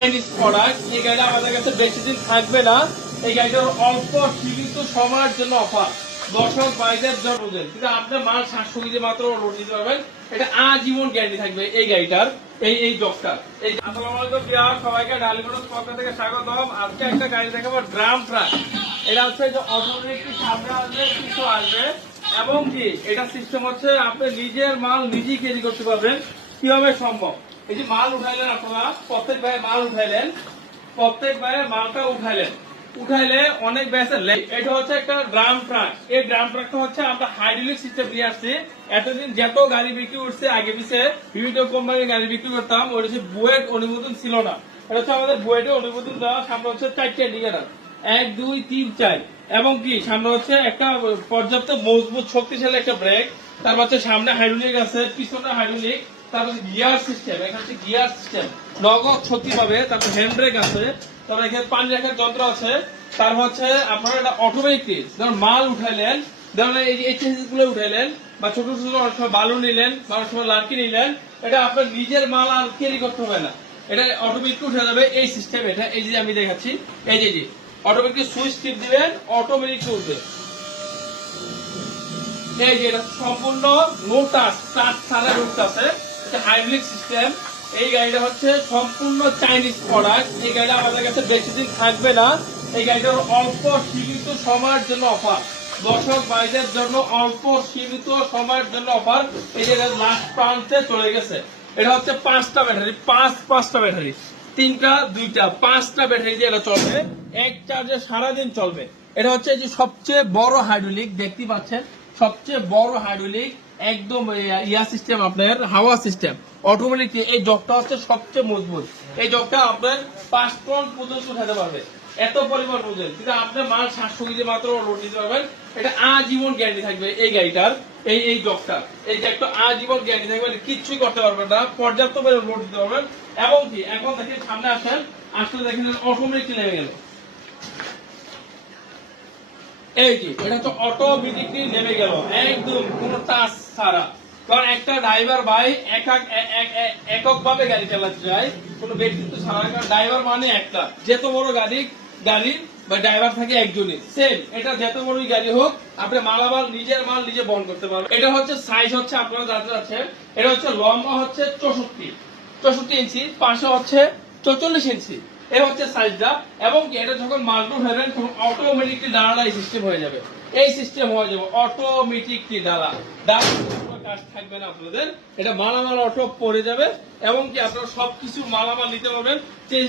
Product এই গাড়িটা আমাদের কাছে বেশি দিন থাকবে না। এই গাড়িটার অল্প সীমিত সময়ের জন্য অফার, দর্শক বাইদের জন্য কিন্তু আপনার মাল 700 কেজি মাত্র লোড দিতে পারবেন। এটা আজীবন গ্যারান্টি থাকবে এই গাড়িটার, এই জবটার। এই আসসালামু আলাইকুম বিয়ার, সবাইকে ডালিমোটরস পক্ষ থেকে স্বাগতম। আজকে একটা গাড়ি দেখাবো, ড্রাম ট্রাক। এটা হচ্ছে যে অটোমেটিক সামনে আসবে, কিছু আসবে এবং কি এটা সিস্টেম হচ্ছে আপনি নিজের মাল নিজেই ক্যারি করতে পারবেন। কিভাবে সম্ভব? এই যে মাল উঠাইলেন, আপনারা প্রত্যেক ভাই মাল উঠাইলেন, প্রত্যেক ভাইয়ের মালটা উঠাইলে অনেক ব্যাসের এটা হচ্ছে একটা ড্রাম ট্রাক। এই ড্রাম ট্রাকটা হচ্ছে আমরা হাইড্রোলিক সিস্টেম দিয়ে আসছি। এতদিন যত গাড়ি বিক্রি করছে আগে পিছিয়ে বিভিন্ন কোম্পানির গাড়ি বিক্রি করতাম, ওটা হচ্ছে বুয়েট অনুমোদন ছিল না। এটা হচ্ছে আমাদের বুয়েটে অনুমোদন দেওয়া। সামনে হচ্ছে 4টা ইন্ডিকেটর, 1 2 3 4 এবং কি সামনে হচ্ছে একটা পর্যাপ্ত মজবুত শক্তিশালী একটা ব্রেক। তারপর হচ্ছে সামনে হাইড্রোলিক আছে, পিছনে হাইড্রোলিক, তারপর গিয়ার সিস্টেম, এখানে হচ্ছে গিয়ার সিস্টেম নগদ শক্তি পাবে। তারপর হ্যান্ড ব্রেক আছে, তারপর এখানে পানি রাখার যন্ত্র আছে। তারপর হচ্ছে আপনারা এটা অটোমেটিক ধরুন মাল উঠাইলেন, ধরুন এই যে এইচএসএস গুলো উঠাইলেন বা ছোট ছোট অনেক সময় বালু নিলেন বা অনেক সময় লার্কি নিলেন, এটা আপনার নিজের মাল আর ক্যারি করতে হবে না, এটা অটোমেটিক উঠে যাবে এই সিস্টেম। এটা এই যে আমি দেখাচ্ছি, এই যে অটোমেটিক সুইচ টিপ দিবেন, অটোমেটিক উঠবে। এই যে এটা সম্পূর্ণ নো টাচ, টাচ ছাড়া রুট আছে, এটা হাইড্রোলিক সিস্টেম। এই গাড়িটা হচ্ছে সম্পূর্ণ চাইনিজ প্রোডাক্ট। এই গাড়িটা আমাদের কাছে বেশি দিন থাকবে না। এই গাড়িটার অল্প সীমিত সময়ের জন্য অফার, দর্শক বাইদের জন্য অল্প সীমিত সময়ের জন্য অফার। এই যে লাস্ট প্রান্তে চলে গেছে। এটা হচ্ছে 5টা ব্যাটারি, 5টা ব্যাটারি, 3টা 2টা 5টা ব্যাটারি দিয়ে এটা চলবে। এক চার্জে সারাদিন চলবে। এটা হচ্ছে যে সবচেয়ে বড় হাইড্রোলিক, দেখতে পাচ্ছেন সবচেয়ে বড় হাইড্রোলিক, একদম ইয়া সিস্টেম, আপনার হাওয়া সিস্টেম অটোমেটিক। এই জগটা হচ্ছে সবচেয়ে মজবুত। এই জগটা আপনার 5 টন পর্যন্ত উঠাতে পারবে, এত পরিমাণ ওজন। কিন্তু আপনার মাল 700 কেজি মাত্র লোড দিতে পারবেন। এটা আজীবন গ্যারান্টি থাকবে এই গাড়িটার, এই জগটা, এই যে একটা আজীবন গ্যারান্টি থাকবে, কিচ্ছুই করতে পারবেন না, পর্যাপ্ত পরিমাণ লোড দিতে পারবেন। এবং কি এখন দেখেন সামনে আসেন, আসলে দেখেন অটোমেটিক নেমে গেল। এই যে এটা তো অটোমেটিকলি নেমে গেল একদম কোনো টাচ ছাড়া। কারণ একটা ড্রাইভার ভাই একক ভাবে গাড়ি চালাতে যায়, কোনো ব্যক্তিত্ব ছাড়া। কারণ ড্রাইভার মানে একটা, যত বড় গাড়ি বা ড্রাইভার থাকে একজনই, সেম। এটা যত বড়ই গাড়ি হোক, আপনি মালামাল নিজের মাল নিজে বহন করতে পারবেন। এটা হচ্ছে সাইজ হচ্ছে আপনারা জানতে চাচ্ছেন, এটা হচ্ছে লম্বা হচ্ছে 64 ইঞ্চি, পাশে হচ্ছে 44 ইঞ্চি। এই হচ্ছে সাইজটা। এবং এটা যখন মালটো হবেন তখন অটোমেটিকলি ডালা সিস্টেম হয়ে যাবে। এই সিস্টেম হয়ে যাবে অটোমেটিকলি ডালা কাজ থাকবে না আপনাদের। এটা মালামাল অটো পড়ে যাবে এবং কি আপনারা সবকিছু মালামাল নিতে পারবেন, চেঞ্জ